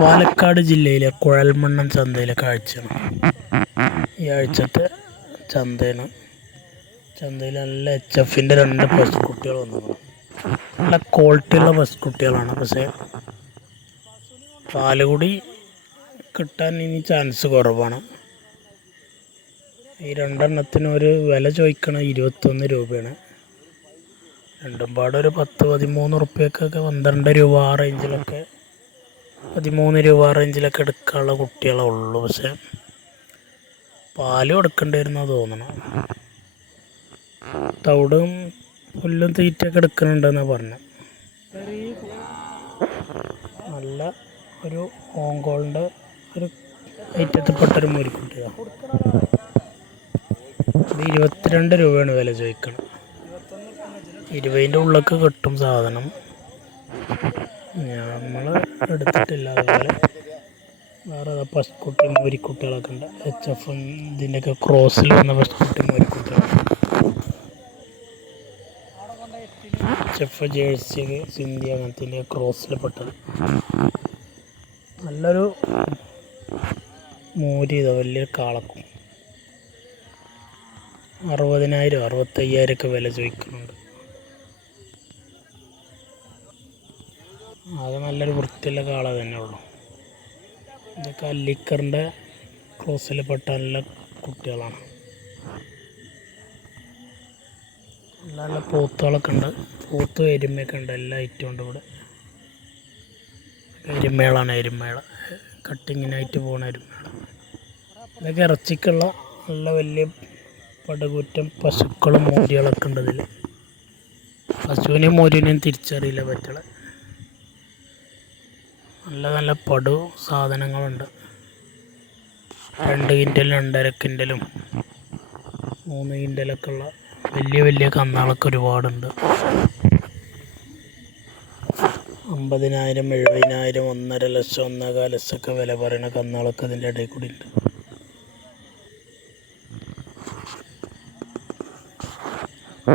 പാലക്കാട് ജില്ലയിലെ കുഴൽമന്നം ചന്തയിലെ കാഴ്ചയാണ് ഈ ആഴ്ചത്തെ ചന്തയാണ്. ചന്തയിൽ നല്ല HFൻ്റെ 2 പശുക്കുട്ടികൾ വന്നു. നല്ല ക്വാളിറ്റിയുള്ള പശുക്കുട്ടികളാണ്. പക്ഷേ പാലുകൂടി കിട്ടാൻ ഇനി ചാൻസ് കുറവാണ്. ഈ 2 എണ്ണത്തിന് ഒരു വില ചോദിക്കണ 21 രൂപയാണ്. രണ്ടും പാടെ ഒരു 10-13 റുപ്യക്കൊക്കെ 12 രൂപ ആ റേഞ്ചിലൊക്കെ 13 രൂപ ആ റേഞ്ചിലൊക്കെ എടുക്കാനുള്ള കുട്ടികളേ ഉള്ളൂ. പക്ഷെ പാല് കൊടുക്കേണ്ടി വരുന്ന തോന്നണം. തവിടും പുല്ലും തീറ്റയൊക്കെ എടുക്കുന്നുണ്ടെന്നാണ് പറഞ്ഞത്. നല്ല ഒരു ഓങ്കോളിൻ്റെ ഒരു ഐറ്റത്തിൽപ്പെട്ടൊരു മുരിക്കുട്ടിയാണ്. ഇത് 22 രൂപയാണ് വില ചോദിക്കണം. 20ൻ്റെ ഉള്ളിലൊക്കെ കിട്ടും സാധനം. നമ്മൾ എടുത്തിട്ടില്ല. അതുപോലെ വേറെ പശുക്കുട്ടി മുരിക്കുട്ടികളൊക്കെ ഉണ്ട്. HF ഇതിൻ്റെയൊക്കെ ക്രോസിൽ വന്ന പശുക്കുട്ടി മുരിക്കുട്ടികൾ, HF ജേഴ്സി സിന്ധി അങ്ങനത്തെ ക്രോസിൽ പെട്ടത്. നല്ലൊരു മൂരി ഇതാ വലിയൊരു കാളക്കും 60,000-65,000 വില ചോദിക്കുന്നുണ്ട്. ആകെ നല്ലൊരു വൃത്തിയുള്ള കാള തന്നെ ഉള്ളു. ഇതൊക്കെ അല്ലിക്കറിൻ്റെ ക്രോസിൽ പെട്ട നല്ല കുട്ടികളാണ്. നല്ല നല്ല പോത്തുകളൊക്കെ ഉണ്ട്. പോത്ത് എരുമയൊക്കെ ഉണ്ട്. എല്ലാ ഐറ്റവും ഉണ്ട് ഇവിടെ. എരുമേളാണ്. എരുമേള കട്ടിങ്ങിനായിട്ട് പോണ എരുമേള. ഇതൊക്കെ ഇറച്ചിക്കുള്ള നല്ല വലിയ പടുകൂറ്റം പശുക്കളും മോരികളൊക്കെ ഉണ്ട്. ഇതിൽ പശുവിനെയും മോരിനെയും തിരിച്ചറിയില്ല പറ്റുള്ള നല്ല നല്ല പടു സാധനങ്ങളുണ്ട്. 2 കിൻ്റലും 2.5 കിൻ്റലും 3 കിൻ്റലൊക്കെ ഉള്ള വലിയ വലിയ കന്നാളൊക്കെ ഒരുപാടുണ്ട്. 50,000, 70,000, 1.5 ലക്ഷം, 1.25 ലക്ഷമൊക്കെ വില പറയുന്ന കന്നാളൊക്കെ അതിൻ്റെ ഇടയിൽ കൂടി ഉണ്ട്.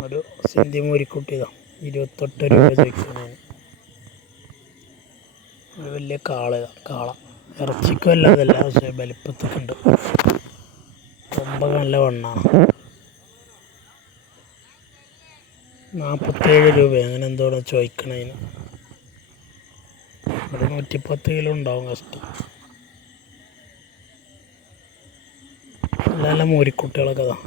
ഒരു സിന്ധി മൂരിക്കുട്ടിയതാണ് 28 രൂപ ചോദിക്കുന്നതിന്. ഒരു വലിയ കാള ഇറച്ചിക്കും അല്ലാതല്ല, പക്ഷേ വലിപ്പത്തൊക്കെ ഉണ്ട്. കൊമ്പൊക്കെ നല്ല വണ്ണമാണ്. 47 രൂപ അങ്ങനെ എന്തോടെ ചോദിക്കണതിന്. ഒരു 110 കിലോ ഉണ്ടാവും കഷ്ടം. നല്ല നല്ല മൂരിക്കുട്ടികളൊക്കെ അതാ.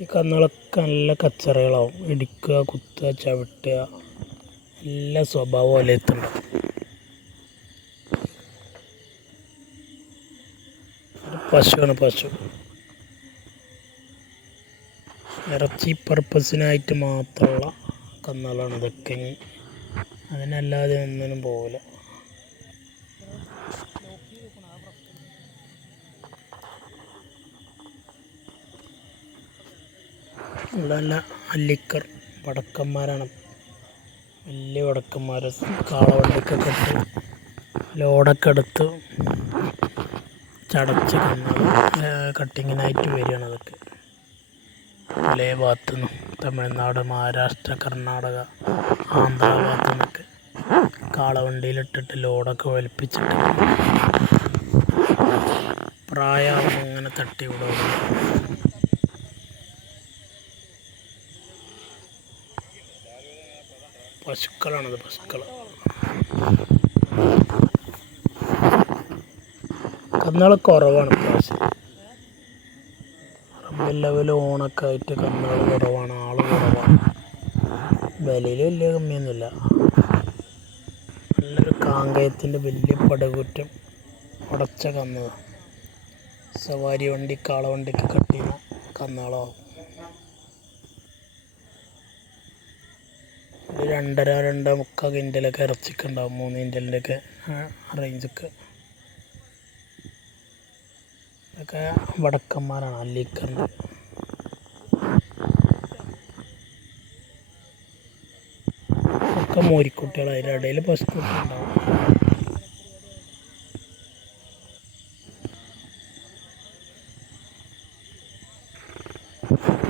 ഈ കന്നുകളൊക്കെ നല്ല കച്ചറകളാവും. ഇടിക്കുക, കുത്തുക, ചവിട്ടുക, എല്ലാ സ്വഭാവം വലയത്തുണ്ട്. പശുവാണ്. പശു ഇറച്ചി പർപ്പസിനായിട്ട് മാത്രമുള്ള കന്നുകളാണ് ഇതൊക്കെ. അതിനല്ലാതെ ഒന്നിനും പോകില്ല. നല്ല നല്ല അല്ലിക്കർ വടക്കന്മാരാണ്. വലിയ വടക്കന്മാർ കാളവണ്ടിക്കൊക്കെ ഇട്ട് ലോഡൊക്കെ എടുത്ത് ചടച്ച് കട്ടിങ്ങിനായിട്ട് വരികയാണ്. അതൊക്കെ പല ഭാഗത്തുനിന്നും തമിഴ്നാട്, മഹാരാഷ്ട്ര, കർണാടക, ആന്ധ്ര ഭാഗത്തു നിന്നൊക്കെ കാളവണ്ടിയിലിട്ടിട്ട് ലോഡൊക്കെ വലിപ്പിച്ചിട്ട് പ്രായമാകുമ്പോൾ അങ്ങനെ തട്ടി വിടുക. പശുക്കളാണത്. പശുക്കൾ കന്നുകൾ കുറവാണ് ഇപ്രാവശ്യം. റബ്ബിൽ ലെവൽ ഓണൊക്കെ ആയിട്ട് കന്നുകൾ കുറവാണ്. ആൾ കുറവാണ്. വിലയിൽ വലിയ കമ്മിയൊന്നുമില്ല. നല്ലൊരു കാങ്കയത്തിൻ്റെ വലിയ പടകൂറ്റം ഉടച്ച കന്നുക. സവാരി വണ്ടി, കാളവണ്ടിക്ക് കട്ടിയുന്ന കന്നുകളാവും. ഒരു 2.5-2.25 കിൻ്റലൊക്കെ ഇറച്ചിക്ക് ഉണ്ടാവും. 3 കിൻ്റലിൻ്റെയൊക്കെ റേഞ്ചൊക്കെ. ഇതൊക്കെ വടക്കന്മാരാണ്. അല്ലിക്കറിൻ്റെ ഒക്കെ മോരിക്കുട്ടികൾ. അതിൻ്റെ ഇടയിൽ പശുക്കുട്ടി ഉണ്ടാവും.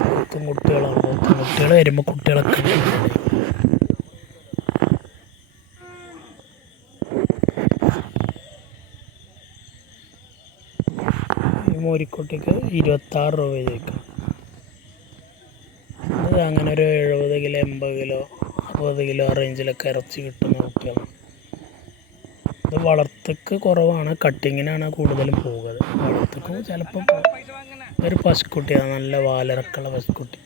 പോത്തുംകുട്ടികളാണ്. പോത്തുംകുട്ടികൾ, എരുമക്കുട്ടികളൊക്കെ ഉണ്ട്. മോരിക്കുട്ടിക്ക് 26 രൂപ ചോദിക്കണം. അത് അങ്ങനെ ഒരു 70 കിലോ 80 കിലോ 60 കിലോ ആ റേഞ്ചിലൊക്കെ ഇറച്ചി കിട്ടുന്ന കുട്ടികളാണ്. ഇത് വളർത്തക്ക് കുറവാണ്, കട്ടിങ്ങിനാണ് കൂടുതലും പോകുന്നത്. വളർത്തക്ക് ചിലപ്പം ഒരു പശുക്കുട്ടിയാണ്, നല്ല വാലിറക്കുള്ള പശുക്കുട്ടി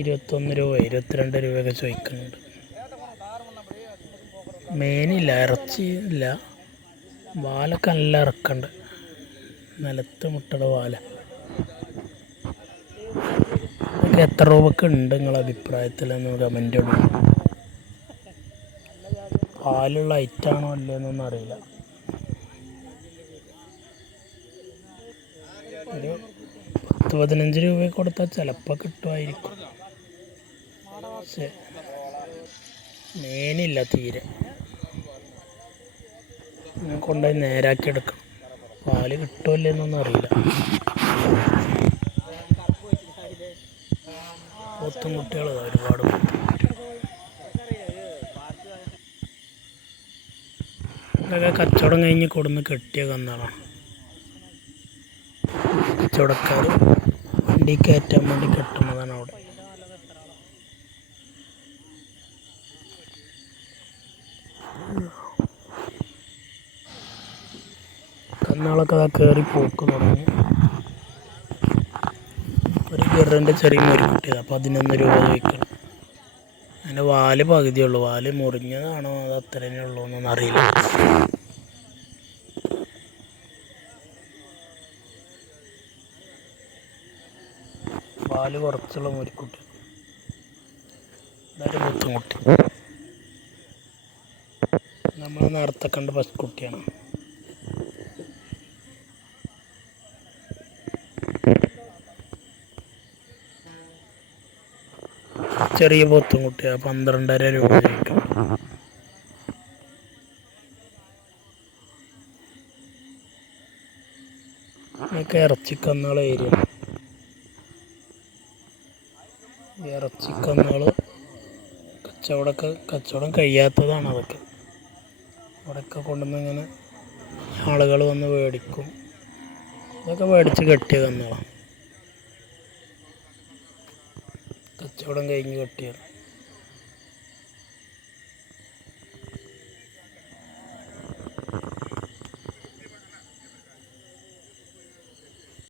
21 രൂപ 22 രൂപയൊക്കെ ചോദിക്കുന്നുണ്ട്. മേനില്ല, ഇറച്ചി ഇല്ല, വാലൊക്കെ നല്ല ഇറക്കുണ്ട്, നിലത്ത് മുട്ടയുടെ വാല. ഇതൊക്കെ എത്ര രൂപക്ക് ഉണ്ട് നിങ്ങളുടെ അഭിപ്രായത്തിൽ എന്ന് കമൻ്റ് ഇടും. പാലുള്ള ഐറ്റാണോ അല്ലേന്നൊന്നും അറിയില്ല. ഒരു 10-15 രൂപ കൊടുത്താൽ ചിലപ്പോൾ കിട്ടുമായിരിക്കും. പക്ഷേ മേനില്ല തീരെ. കൊണ്ടുപോയി നേരാക്കി എടുക്കണം. പാല് കിട്ടുമല്ലേ എന്നൊന്നും അറിയില്ല. പോത്തും കുട്ടികൾ ഒരുപാട് ഇതൊക്കെ കച്ചവടം കഴിഞ്ഞ് കൊടുന്ന് കെട്ടിയ കന്നാളാണ്. കച്ചവടക്കാർ വണ്ടി കയറ്റാൻ വേണ്ടി കെട്ടുന്നതാണ് അവിടെ. കന്നാളൊക്കെ അതാ കയറി പോക്ക് തുടങ്ങി. ഒരു ഗിറിൻ്റെ ചെറിയ മോരിക്കുട്ടിയതാണ് 11 രൂപ ചോദിക്കണം. അതിൻ്റെ വാല് പകുതിയുള്ളൂ. വാല് മുറിഞ്ഞതാണോ അത് അത്രേ ഉള്ളൂ എന്നൊന്നും അറിയില്ല. വാല് കുറച്ചുള്ള മോരിക്കുട്ടി, അതൊരു ബുദ്ധിമുട്ടി. നമ്മൾ നേരത്തെ കണ്ട പശുക്കുട്ടിയാണ്. ചെറിയ പോത്തും കുട്ടിയാണ് 12.5 രൂപ ചോദിക്കണം. ഇതൊക്കെ ഇറച്ചിക്കന്നാളെ ഏരിയ. ഇറച്ചിക്കന്നാൾ കച്ചവടം കഴിയാത്തതാണ് അതൊക്കെ. അവിടെയൊക്കെ കൊണ്ടുവന്ന് ഇങ്ങനെ ആളുകൾ വന്ന് മേടിക്കും. ഇതൊക്കെ മേടിച്ച് കെട്ടിയ കന്നാളാണ്, കച്ചവടം കഴിഞ്ഞ് കെട്ടിയത്.